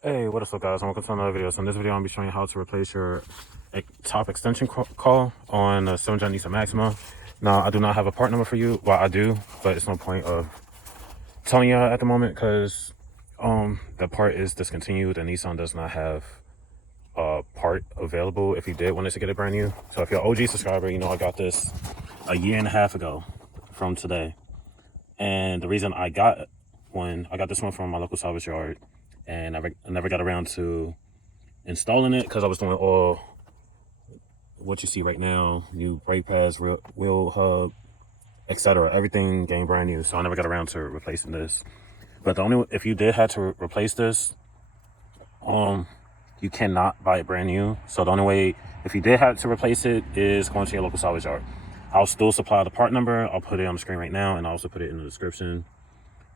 Hey, what is up guys? Welcome to another video. So in this video, I'm going to be showing you how to replace your top extension cowl on the 7-gen Nissan Maxima. Now, I do not have a part number for you. Well, I do, but it's no point of telling you at the moment because the part is discontinued and Nissan does not have a part available if you did want to get it brand new. So if you're an OG subscriber, you know I got this a year and a half ago from today. And the reason I got this one from my local salvage yard, and I never got around to installing it because I was doing all what you see right now, new brake pads, wheel hub, etc. Everything getting brand new, so I never got around to replacing this. But if you did have to replace this, you cannot buy it brand new. So the only way, if you did have to replace it, is going to your local salvage yard. I'll still supply the part number. I'll put it on the screen right now, and I'll also put it in the description.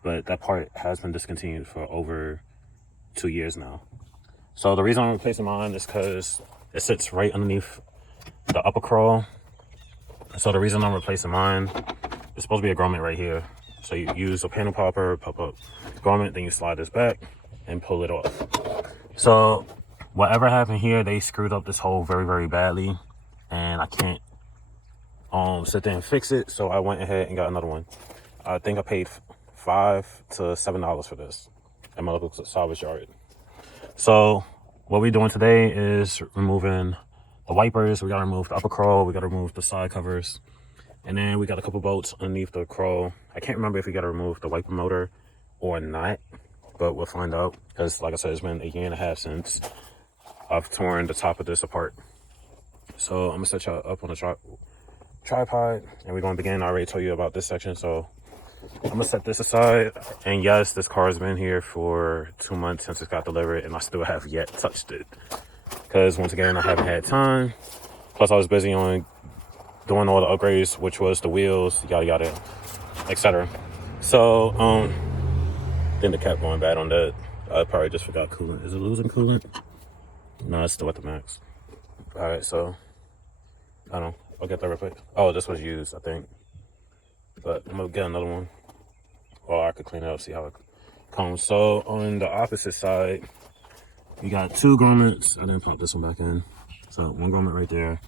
But that part has been discontinued for over 2 years now. So the reason I'm replacing mine is because it sits right underneath the upper crawl. So the reason I'm replacing mine, it's supposed to be a grommet right here. So you use a panel popper, pop up grommet, then you slide this back and pull it off. So whatever happened here, they screwed up this hole very, very badly, and I can't sit there and fix it. So I went ahead and got another one. I think I paid $5 to $7 for this at my local salvage yard. So what we're doing today is removing the wipers. We got to remove the upper crawl. We got to remove the side covers. And then we got a couple bolts underneath the crawl. I can't remember if we got to remove the wiper motor or not, but we'll find out. Because like I said, it's been a year and a half since I've torn the top of this apart. So I'm going to set y'all up on a tripod, and we're going to begin. I already told you about this section, so I'm gonna set this aside. And yes, this car has been here for 2 months since it got delivered, and I still have yet touched it because once again I haven't had time. Plus I was busy on doing all the upgrades, which was the wheels, yada yada, etc. So then the cap going bad on that. I probably just forgot coolant. Is it losing coolant? No, it's still at the max. All right, so I don't know, I'll get that real quick. Oh, this was used, I think, but I'm gonna get another one. Or I could clean it up, see how it comes. So on the opposite side, you got 2 grommets. I didn't pop this one back in. So 1 grommet right there,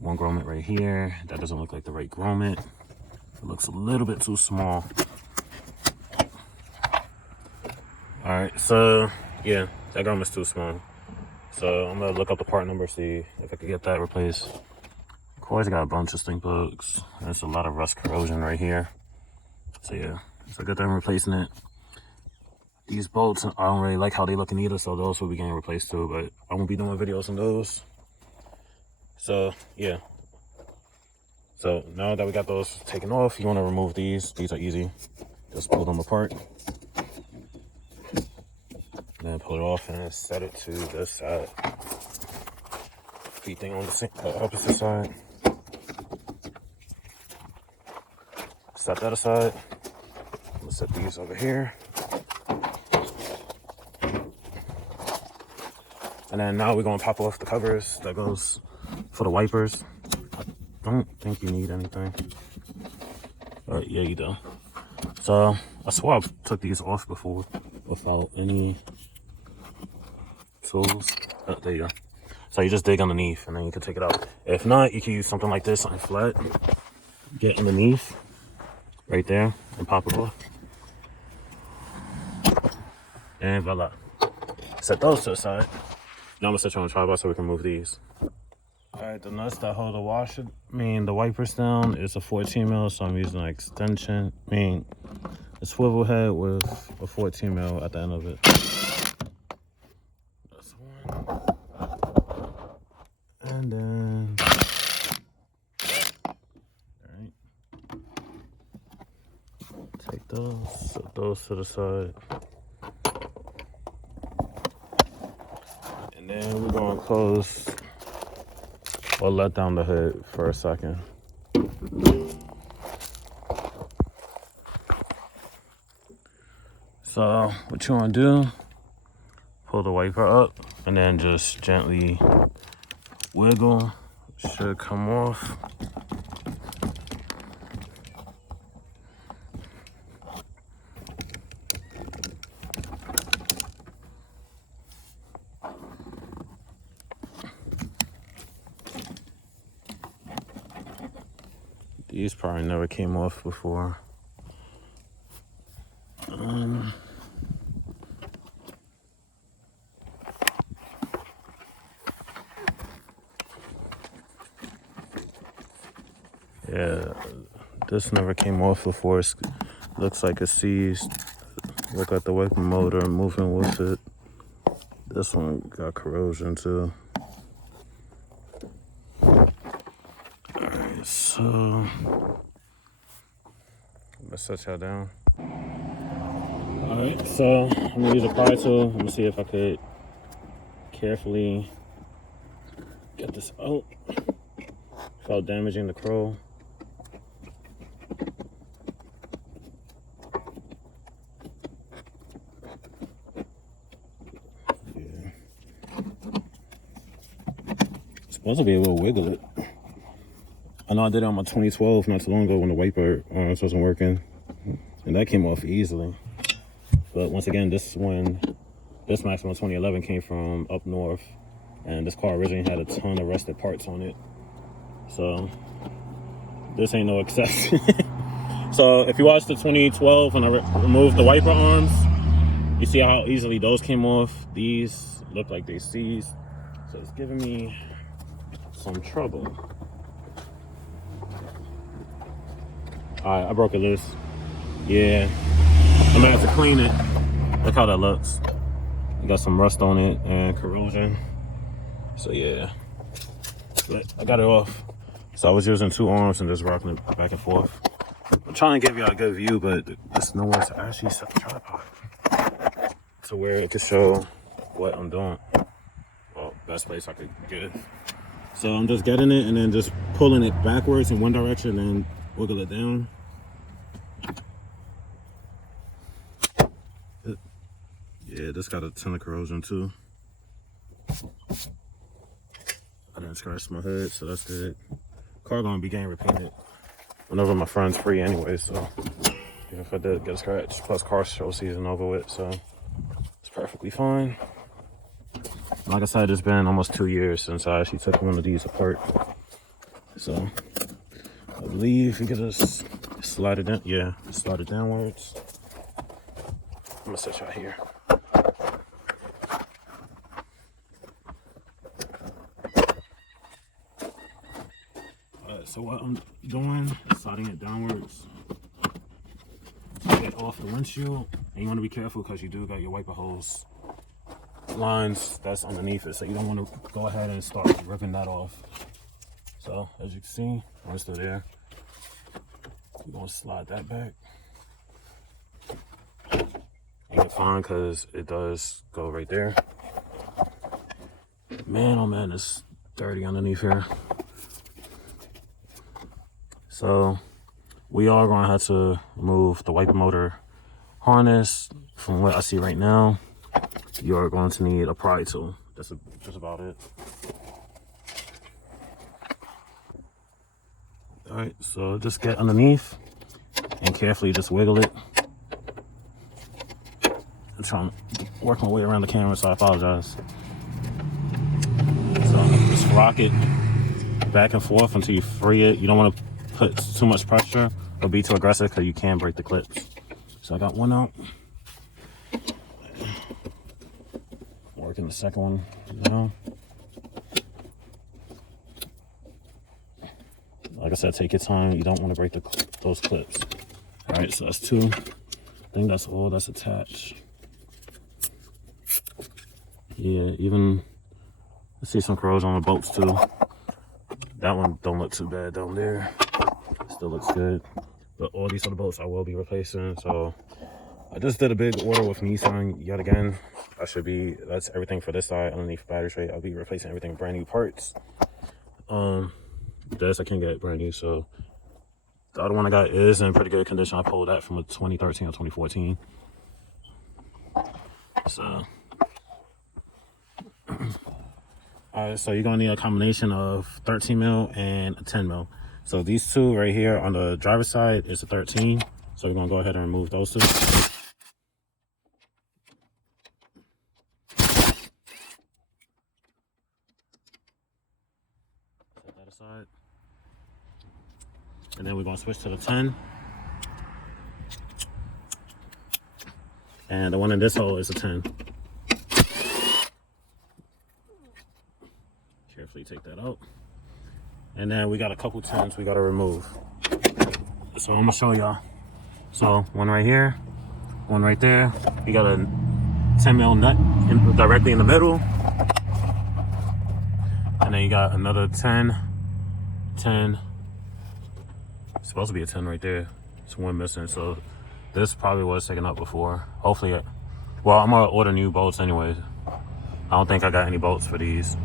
1 grommet right here. That doesn't look like the right grommet. It looks a little bit too small. All right, so yeah, that grommet's too small. So I'm gonna look up the part number, see if I could get that replaced. Of course, I got a bunch of stink bugs. There's a lot of rust corrosion right here. So yeah. So I got them replacing it. These bolts, I don't really like how they look either, so those will be getting replaced too, but I won't be doing videos on those. So yeah. So now that we got those taken off, you want to remove these. These are easy. Just pull them apart. Then pull it off and set it to this side. Feet thing on the opposite side. Set that aside. I'm gonna set these over here. And then now we're gonna pop off the covers. That goes for the wipers. I don't think you need anything. But yeah, you do. So I swear I took these off before without any tools. Oh, there you go. So you just dig underneath and then you can take it out. If not, you can use something like this, something flat. Get underneath right there and pop it off. And voila. Set those to the side. Now I'm gonna set you on a tripod so we can move these. All right, the nuts that hold the wipers down is a 14 mil, so I'm using an extension. A swivel head with a 14 mil at the end of it. That's one. And then, all right. Take those, set those to the side. And then we're gonna close or let down the hood for a second. So what you wanna do, pull the wiper up and then just gently wiggle. It should come off. These probably never came off before. Yeah, this never came off before. It looks like it's seized. Look at the wiper motor moving with it. This one got corrosion too. Alright, so I'm gonna set y'all down. Alright, so I'm gonna use a pry tool. I'm gonna see if I could carefully get this out without damaging the crow. Yeah. It's supposed to be able to wiggle it. I know I did it on my 2012 not too long ago when the wiper arms wasn't working, and that came off easily. But once again, this Maxima 2011 came from up north, and this car originally had a ton of rusted parts on it. So this ain't no exception. So if you watch the 2012 when I removed the wiper arms, you see how easily those came off. These look like they seized, so it's giving me some trouble. All right, I broke it loose. Yeah, I'm gonna have to clean it. Look how that looks. It got some rust on it and corrosion. So yeah, but I got it off. So I was using 2 arms and just rocking it back and forth. I'm trying to give y'all a good view, but there's nowhere to actually set the tripod to where it could show what I'm doing. Well, best place I could get. So I'm just getting it and then just pulling it backwards in one direction and then wiggle it down. Yeah, this got a ton of corrosion too. I didn't scratch my hood, so that's good. Car gonna be getting repainted whenever my friend's free anyway, so even if I did get a scratch, plus car show season over with, so it's perfectly fine. Like I said, it's been almost 2 years since I actually took one of these apart. So I believe you could just slide it down. Yeah, slide it downwards. I'm gonna set you out here. So what I'm doing is sliding it downwards to get off the windshield. And you want to be careful because you do got your wiper hose lines that's underneath it. So you don't want to go ahead and start ripping that off. So as you can see, it's still there. We're going to slide that back. And you're fine because it does go right there. Man, oh man, it's dirty underneath here. So we are going to have to remove the wiper motor harness. From what I see right now, you're going to need a pry tool. That's just about it. All right, so just get underneath and carefully just wiggle it. I'm trying to work my way around the camera, so I apologize. So just rock it back and forth until you free it. You don't want to put too much pressure or be too aggressive because you can break the clips. So I got one out. Working the second one now. Like I said, take your time. You don't want to break those clips. All right, so that's 2. I think that's all that's attached. Yeah, even I see some corrosion on the bolts too. That one don't look too bad down there. Still looks good. But all these other bolts I will be replacing. So I just did a big order with Nissan yet again. That's everything for this side. Underneath battery tray, I'll be replacing everything brand new parts. This I can get brand new. So the other one I got is in pretty good condition. I pulled that from a 2013 or 2014. So alright, so you're gonna need a combination of 13 mil and a 10 mil. So these 2 right here on the driver's side is a 13. So we're gonna go ahead and remove those 2. Set that aside. And then we're gonna switch to the 10. And the one in this hole is a 10. Carefully take that out. And then we got a couple 10s we gotta remove. So I'm gonna show y'all. So one right here, one right there. You got a 10 mil nut directly in the middle. And then you got another 10. It's supposed to be a 10 right there. It's one missing, so this probably was taken up before. Hopefully, well, I'm gonna order new bolts anyways. I don't think I got any bolts for these.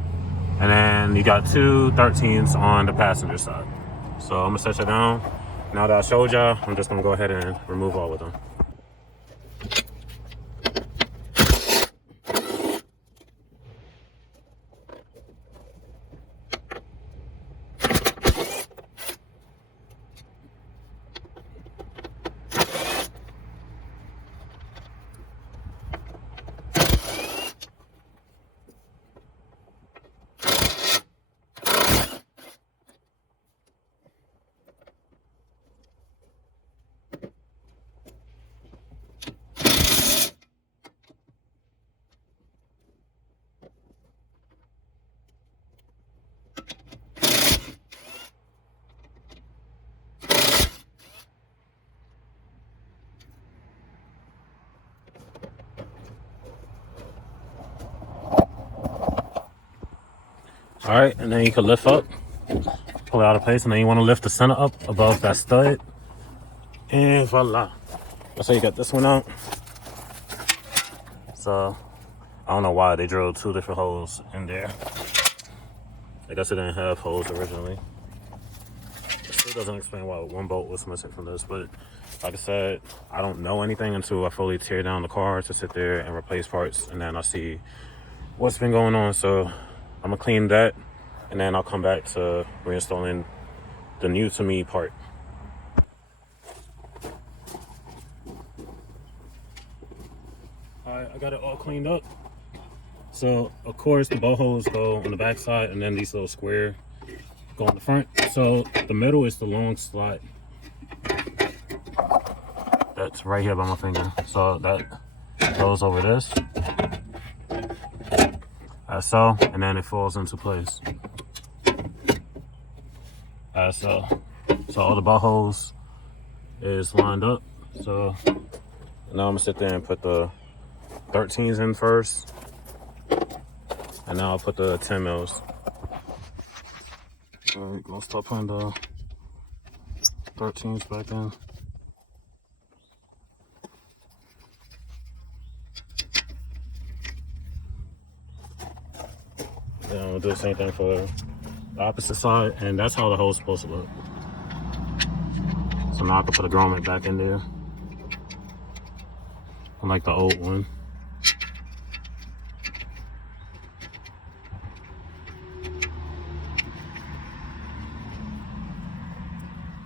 And then you got two 13s on the passenger side. So I'm gonna set it down. Now that I showed y'all, I'm just gonna go ahead and remove all of them. All right, and then you can lift up, pull it out of place, and then you want to lift the center up above that stud. And voila. That's how you got this one out. So I don't know why they drilled two different holes in there. I guess it didn't have holes originally. It still doesn't explain why one bolt was missing from this, but like I said, I don't know anything until I fully tear down the car to sit there and replace parts, and then I see what's been going on. So I'm gonna clean that, and then I'll come back to reinstalling the new to me part. All right, I got it all cleaned up. So of course the bolt holes go on the back side, and then these little square go on the front. So the middle is the long slot that's right here by my finger. So that goes over this, as so, and then it falls into place as so. So all the bolt holes is lined up. So now I'm gonna sit there and put the 13s in first, and now I'll put the 10 mils. All right, gonna start putting the 13s back in. Then I'll do the same thing for the opposite side, and that's how the hole's supposed to look. So now I can put a grommet back in there, unlike the old one.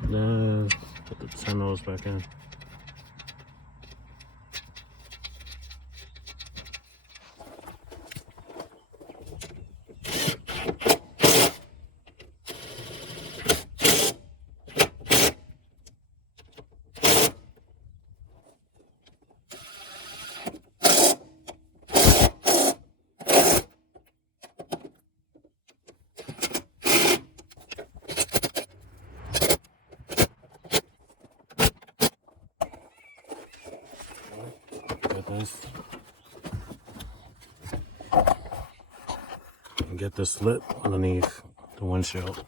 Then put the 10 mils back in. And get this lip underneath the windshield.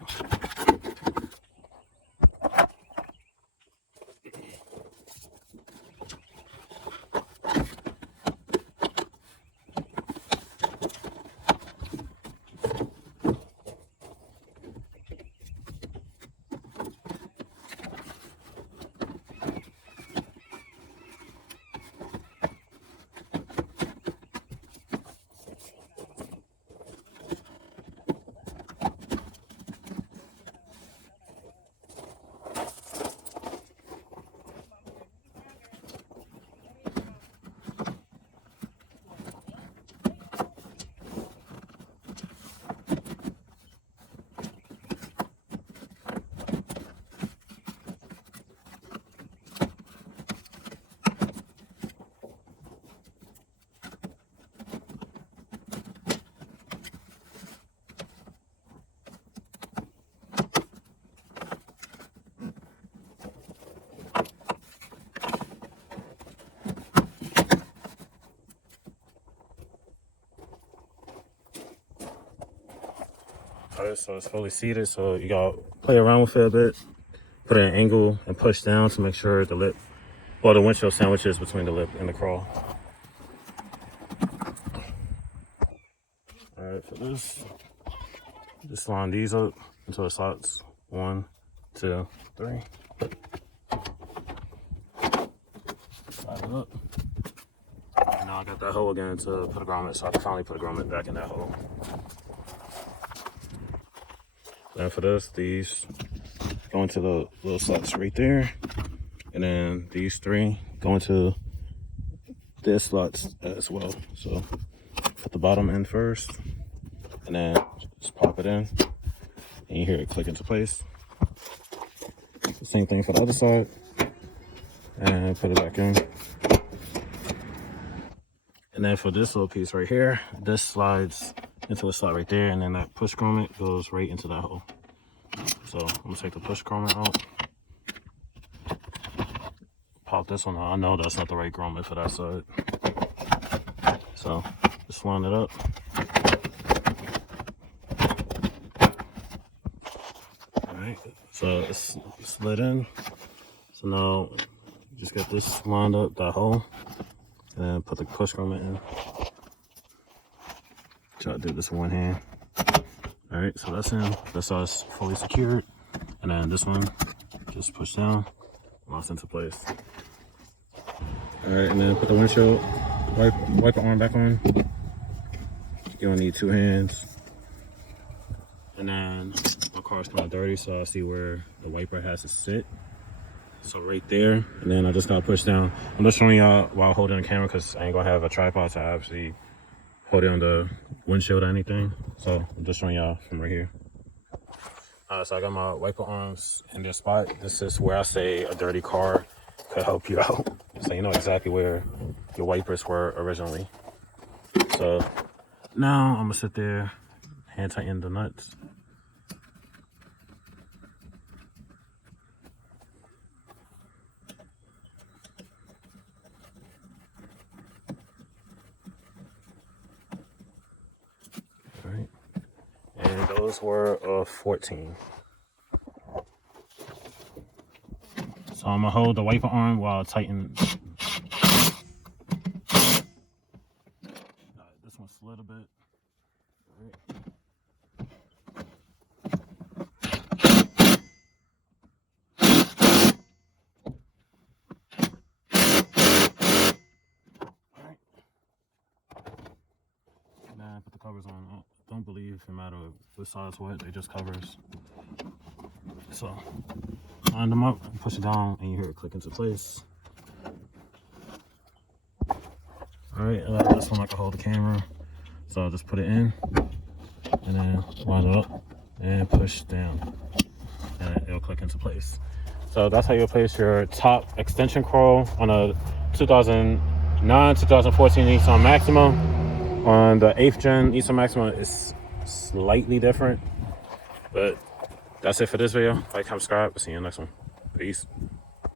Alright, so it's fully seated, so you gotta play around with it a bit. Put it at an angle and push down to make sure the lip, or the windshield sandwiches between the lip and the crawl. Alright, for this, just line these up into the slots. 1, 2, 3. Slide it up. And now I got that hole again to put a grommet, so I can finally put a grommet back in that hole. Then for this, these go into the little slots right there. And then these 3 go into their slots as well. So put the bottom in first, and then just pop it in, and you hear it click into place. The same thing for the other side, and put it back in. And then for this little piece right here, this slides into a slot right there, and then that push grommet goes right into that hole. So I'm gonna take the push grommet out. Pop this one out. I know that's not the right grommet for that side. So just line it up. Alright, so it's slid in. So now just get this lined up, that hole, and then put the push grommet in. Try to do this with one hand. Alright, so that's in. That's how it's fully secured. And then this one, just push down, locks into place. Alright, and then put the windshield wiper arm back on. You don't need 2 hands. And then my car's kind of dirty, so I see where the wiper has to sit. So right there, and then I just gotta push down. I'm just showing y'all while holding the camera because I ain't gonna have a tripod to actually hold it on the windshield or anything. So I'm just showing y'all from right here. So I got my wiper arms in this spot. This is where I say a dirty car could help you out. So you know exactly where your wipers were originally. So now I'm gonna sit there, hand tighten the nuts. All right, and those were 14. So I'm gonna hold the wiper arm while I tighten. This one slid a bit. Alright. Now I put the covers on. I don't believe no matter what size what, they just covers. So line them up, push it down, and you hear it click into place. Alright, this one I can hold the camera. So I'll just put it in, and then line it up, and push down. And it'll click into place. So that's how you place your top extension cowl on a 2009, 2014 Nissan Maxima. On the 8th gen Nissan Maxima, it's slightly different. But that's it for this video. Like, comment, subscribe. See you in the next one. Peace.